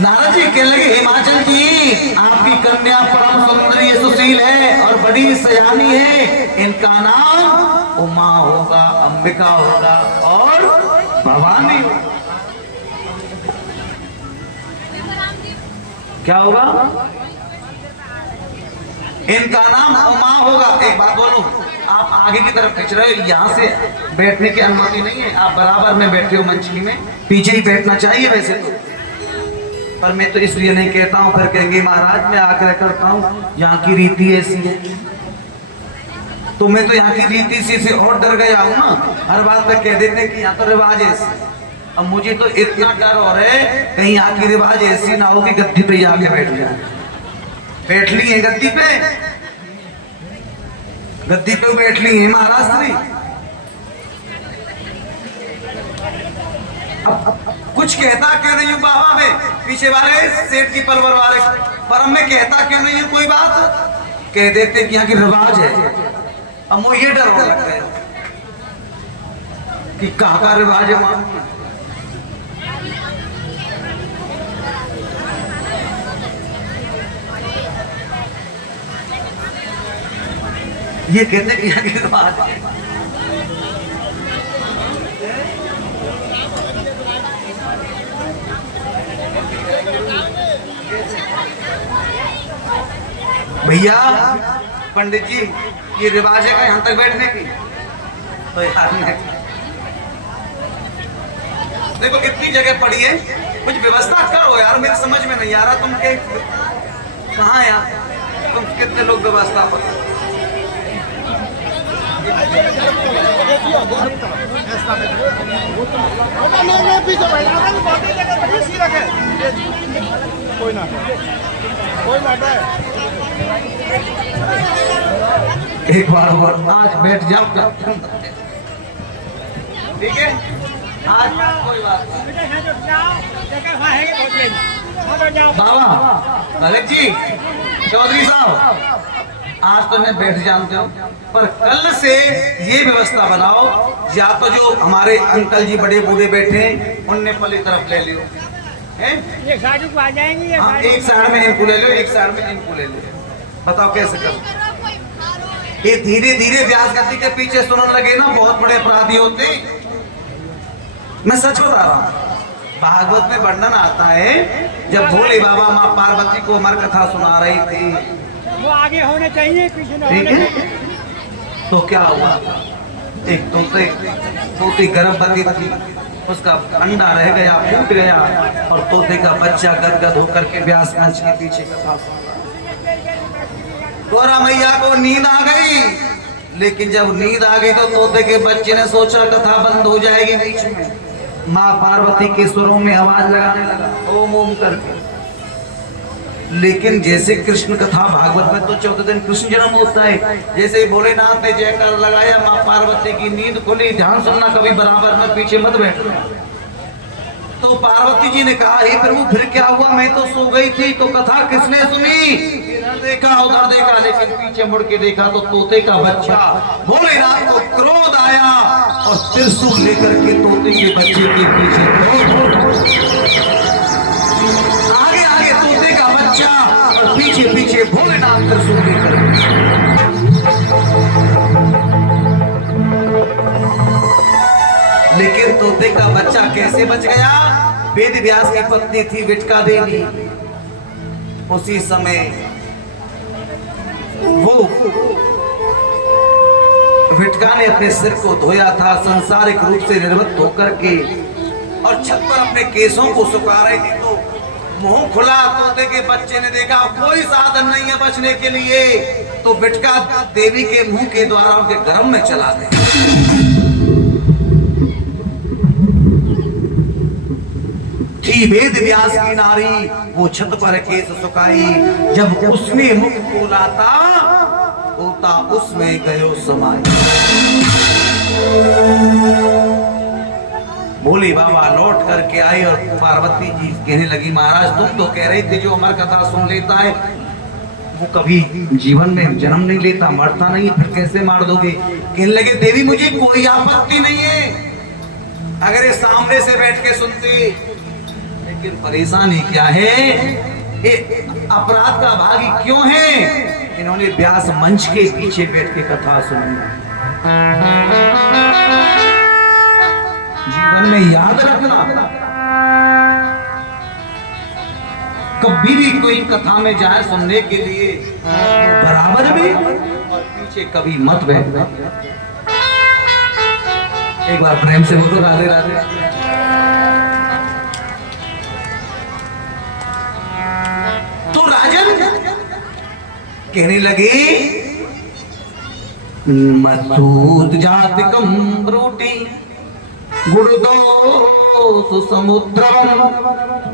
नारद जी कहने लगे हिमाचल जी आपकी कन्या परम सुंदरी सुशील है और बड़ी सयानी है, इनका नाम उमा होगा, अंबिका होगा और भवानी होगा। क्या होगा? इनका नाम उमा होगा। एक बात बोलूं, आप आगे की तरफ खिंच रहे हो, यहाँ से बैठने की अनुमति नहीं है। आप बराबर में बैठे हो मंचली में, पीछे ही बैठना चाहिए वैसे तो, पर मैं तो इसलिए नहीं कहता हूँ, फिर कहेंगे महाराज मैं आकर करता हूँ, यहाँ की रीति ऐसी है। तो मैं तो यहाँ की रीति से और डर गया हूँ ना, हर बात पे कह देते कि यहाँ तो रिवाज ऐसी। अब मुझे तो इतना डर हो रहा है कहीं यहाँ की रिवाज ऐसी ना हो कि गद्दी पे आके बैठ जाए। बैठ ली है गद्दी पे, गद्दी पे बैठ ली है महाराष्ट्री। अब कुछ कहता क्यों नहीं हूँ बाबा में, पीछे वाले सेठ की परवर वाले, पर मैं कहता क्यों नहीं हूँ कोई बात, कह देते कि यहाँ की रिवाज है। अब मुझे ये डर हो लगता है कि कहाँ का रिवाज है मां। ये कहते कि यहाँ की रिवाज है। भैया पंडित जी ये रिवाज है का यहाँ तक बैठने की, तो यार देखो कितनी जगह पड़ी है, कुछ व्यवस्था करो यार, मेरी समझ में नहीं आ रहा। तुम के कहाँ यार, तुम कितने लोग व्यवस्था पर कोई ना कोई बात है। एक बार और आज बैठ जाओ, ठीक है आज कोई बात नहीं। बाबा भगत जी चौधरी साहब आज तो मैं बैठ जानते हो, पर कल से ये व्यवस्था बनाओ, या तो जो हमारे अंकल जी बड़े बूढ़े बैठे हैं उनने पली तरफ ले लियो, एक साइड को आ जाएंगे, हाँ एक साइड में इनको ले लो, एक साइड में इनको ले लो। बताओ कैसे करो। ये धीरे धीरे व्यास गति के पीछे सुनने लगे ना, बहुत बड़े अपराधी होते। मैं सच बता रहा हूँ, भागवत में वर्णन आता है जब भोले बाबा माँ पार्वती को अमर कथा सुना रही थी, वो आगे होने चाहिए पीछे न ठीक होने है, चाहिए। तो क्या हुआ, एक तोते गर्भवती थी, उसका अंडा रह गया, फूट गया, और तोते का बच्चा गदगद होकर के व्यास मंच के पीछे कथा सुन रहा। गौरा मैया को नींद आ गई, लेकिन जब नींद आ गई तो तोते के बच्चे ने सोचा कथा बंद हो जाएगी बीच में। माँ पार्वती के स्वरों में आवाज लगाने लगा ओम ओम करके। लेकिन जैसे कृष्ण कथा भागवत में तो 14 दिन कृष्ण जन्म होता है, जैसे भोलेनाथ ने जयकार लगाया, माँ पार्वती की नींद खुली। ध्यान सुनना, कभी बराबर में पीछे मत बैठना। तो पार्वती जी ने कहा हे प्रभु फिर क्या हुआ, मैं तो सो गई थी, तो कथा किसने सुनी? इधर देखा उधर देखा, लेकिन पीछे मुड़ के देखा तो तोते का बच्चा। भोलेनाथ को क्रोध आया और त्रिशूल लेकर के तोते के बच्चे के पीछे आगे आगे तोते का बच्चा और पीछे पीछे भोलेनाथ त्रिशूल लेकर। लेकिन तोते का बच्चा कैसे बच गया? वेद व्यास की पत्नी थी विटका देवी, उसी समय वो विटका ने अपने सिर को धोया था सांसारिक रूप से निर्वत होकर के, और छत पर अपने केसों को सुखा रही थी, तो मुंह खुला। तोते के बच्चे ने देखा कोई साधन नहीं है बचने के लिए, तो विटका देवी के मुंह के द्वारा उनके गर्भ में चला गया। थी वेद व्यास की नारी, वो छत पर केस सुखाई, जब उसने मुख खोला था तोता उसमें गयो समाई। भोले बाबा लौट करके आए और पार्वती जी कहने लगी महाराज तुम तो कह रहे थे जो अमर कथा सुन लेता है वो कभी जीवन में जन्म नहीं लेता, मरता नहीं, फिर कैसे मार दोगे? कहने लगे देवी मुझे कोई आपत्ति नहीं है अगर ये सामने से बैठ के सुनती, लेकिन परेशानी क्या है, ये अपराध का भागी क्यों है? इन्होंने व्यास मंच के पीछे बैठ के कथा सुनी। जीवन में याद रखना, कभी भी कोई कथा में जाए सुनने के लिए तो बराबर भी और पीछे कभी मत बैठना। एक बार प्रेम से बोलो राधे राधे। तो राजन कहने लगे, मसूद जातिकम ब्रूटी गुरुदोष समुद्रम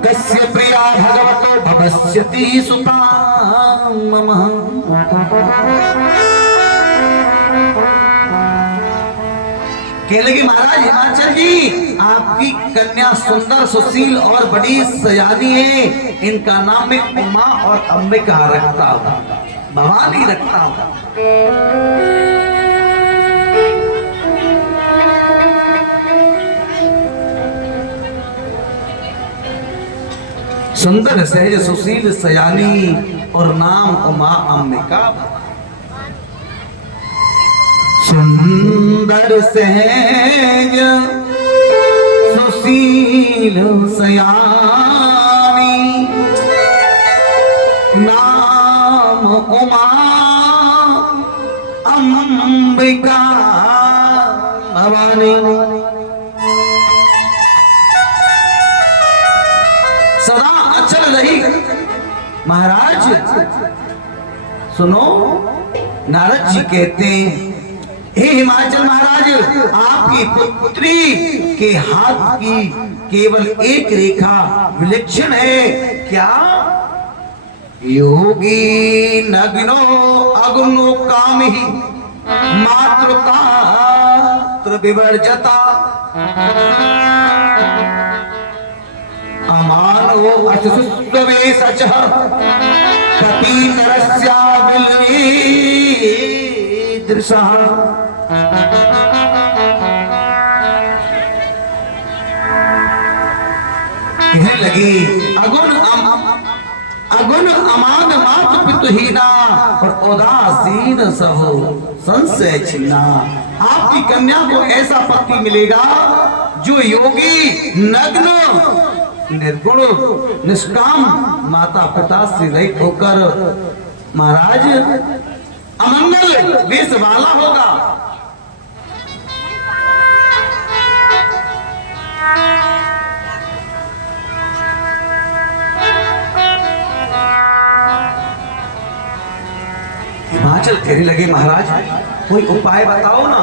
कस्य प्रिया भगवतो भवस्यति सुता मम। कह लगे महाराज हिमाचल जी, आपकी कन्या सुंदर सुशील और बड़ी सयानी है, इनका नाम मैं उमा और अंबिका रखता हूं, भवानी रखता हूं। सुंदर सहज सुशील सयानी और नाम उमा अंबिका। सुंदर सहज सुशील सयानी नाम उमा अंबिका भवानी। सदा अचल रही। महाराज सुनो, नारद जी कहते हैं, हे हिमाचल महाराज, आपकी पुत्री के हाथ की केवल एक रेखा विलक्षण है। क्या? योगी नग्नो अग्नो कामहि मातृका विवर्जता अमानो असुस्वे सचः कपीतरस्या बिल्वीदृशः। कहने लगे, अगुण अमाद मातु पितुहीना और उदासीन सहो संशय छीना। आपकी कन्या को ऐसा पति मिलेगा जो योगी नग्न निर्गुण निष्काम माता पिता से रहित होकर महाराज अमंगल वेश वाला होगा। हिमाचल कहने लगे, महाराज कोई उपाय बताओ ना।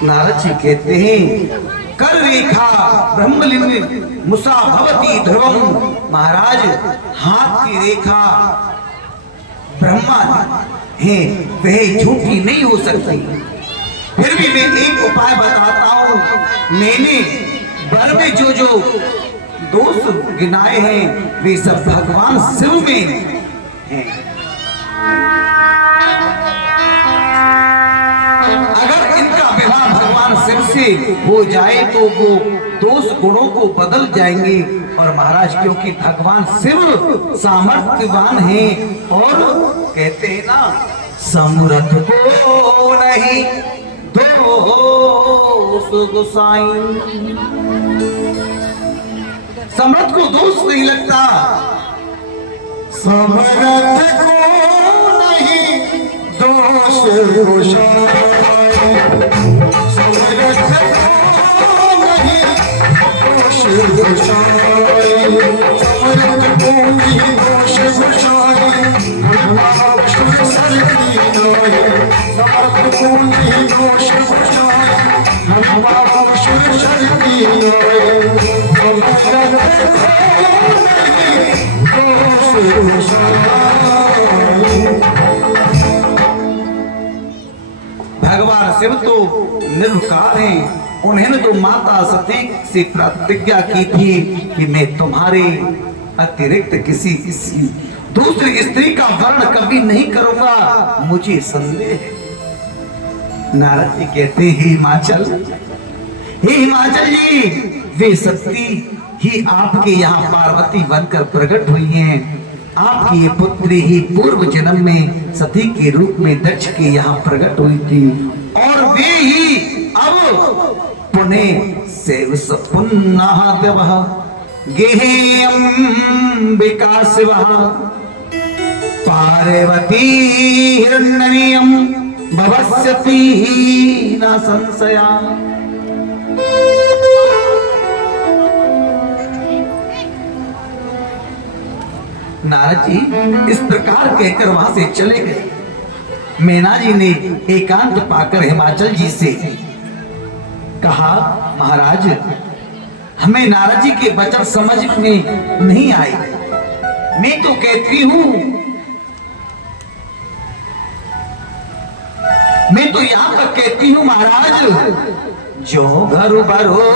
नारद जी कहते हैं, कर रेखा ब्रह्मलिंग मुसा भवती ध्रुवम। महाराज हाथ की रेखा ब्रह्मा है, वह झूठी नहीं हो सकती। फिर भी मैं एक उपाय बताता हूँ। मैंने वर में जो जो दोष गिनाए हैं वे सब भगवान शिव में हैं। अगर इनका विवाह भगवान शिव से हो जाए तो वो दोष गुणों को बदल जाएंगे। और महाराज क्योंकि भगवान शिव सामर्थ्यवान हैं और कहते हैं ना, समर्थ को नहीं दोष गोसाई। समर्थ को दोष नहीं लगता। समर्थ को नहीं दोष गोसाई। समर्थ को नहीं दोष गोसाई। समर्थ को नहीं दोष गोसाई। समर्थ को नहीं दोष गोसाई। भगवान शिव तो निर्विकार हैं। उन्होंने तो माता सती से प्रतिज्ञा की थी कि मैं तुम्हारे अतिरिक्त किसी दूसरी स्त्री का वर्ण कभी नहीं करूंगा। मुझे संदेह है। नारद जी कहते हैं, हिमाचल हे हिमाचल जी, वे शक्ति ही आपके यहाँ पार्वती बनकर प्रकट हुई हैं। आपकी ये पुत्री ही पूर्व जन्म में सती के रूप में दक्ष के यहाँ प्रकट हुई थी और वे ही अब पुनः से पुनः देवः गेहे अंबिका शिवः पार्वती हिरण्यम भवस्यति न संशया। नारद जी इस प्रकार कहकर वहां से चले गए। मीना जी ने एकांत पाकर हिमाचल जी से कहा, महाराज हमें नारद जी के वचन समझ में नहीं आए। मैं तो कहती हूं, मैं तो यहां पर कहती हूं महाराज, जो घर भरो